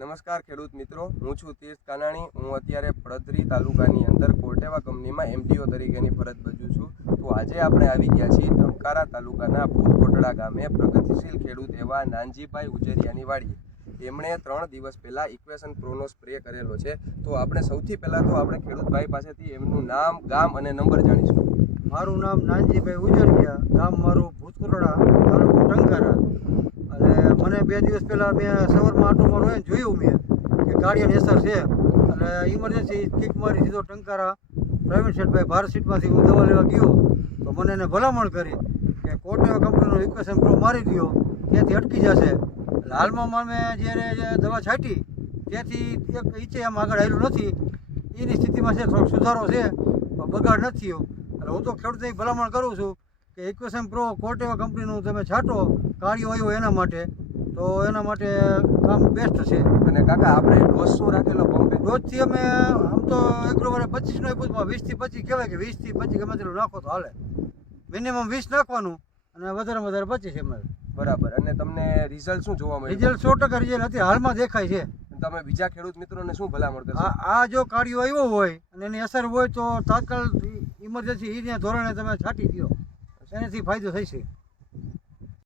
નમસ્કાર ખેડૂત મિત્રો, હું છું તીર્થ કાનાણી. હું અત્યારે પડદરી તાલુકાની અંદર કોટેવા કંપનીમાં એમડીઓ તરીકેની ફરજ બજું છું. તો આજે આપણે આવી ગયા છીએ ટંકારા તાલુકાના ભૂતકોટડા ગામે પ્રગતિશીલ ખેડૂત એવા નાનજીભાઈ ઉજેરિયાની વાડીએ. તેમણે ત્રણ દિવસ પહેલાં ઇક્વેશન પ્રોનો સ્પ્રે કરેલો છે. તો આપણે સૌથી પહેલાં તો આપણે ખેડૂતભાઈ પાસેથી એમનું નામ, ગામ અને નંબર જાણીશું. મારું નામ નાનજીભાઈ ઉજરગિયા ગામ મારું ભૂતકોટડા તાલુકો ટંકારા અને મને બે દિવસ પહેલાં મેં સવારમાં આટો મારો હોય જોયું મેં કે ગાડીની અસર છે. અને ઇમરજન્સી કિક મારી સીધો ટંકારા. પ્રાઇવેટ સીટભાઈ ભારત સીટમાંથી હું દવા લેવા ગયો. તો મને એને ભલામણ કરી કે કોટેવા કંપનીનું ઇક્વેશન પ્રો મારી દો ત્યાંથી અટકી જશે. એટલે હાલમાં મેં જ્યારે દવા છાંટી, ત્યાંથી એક ઈચે આમ આગળ આવેલું નથી. એની સ્થિતિમાં છે, થોડોક સુધારો છે, પણ બગાડ નથી થયો. એટલે હું તો ખેડૂતની ભલામણ કરું છું કે ઇક્વેશન પ્રો કોટેવા કંપનીનું તમે છાંટો કાર્ય આવ્યો એના માટે. તો એના માટે કામ બેસ્ટ છે. અને કાકા આપણે ડોઝ શું રાખેલો પંપે ડોઝથી અમે આમ તો એગ્રોવારે પચીસનો પૂછમાં વીસથી પચીસ કહેવાય કે વીસથી પચીસ ગમે તેટલું નાખો તો હાલે. મિનિમમ વીસ નાખવાનું અને વધારે વધારે પચીસ એમ બરાબર. અને તમને રિઝલ્ટ શું જોવા મળ્યું? રિઝલ્ટ સો ટકા રિઝલ્ટ હતી. હાલમાં દેખાય છે. તમે બીજા ખેડૂત મિત્રોને શું ભલામણ કરશો? આ જો કાળિયો આવ્યો હોય અને એની અસર હોય તો તાત્કાલ ઇમરજન્સી ધોરણે તમે છાંટી દો એનાથી ફાયદો થશે.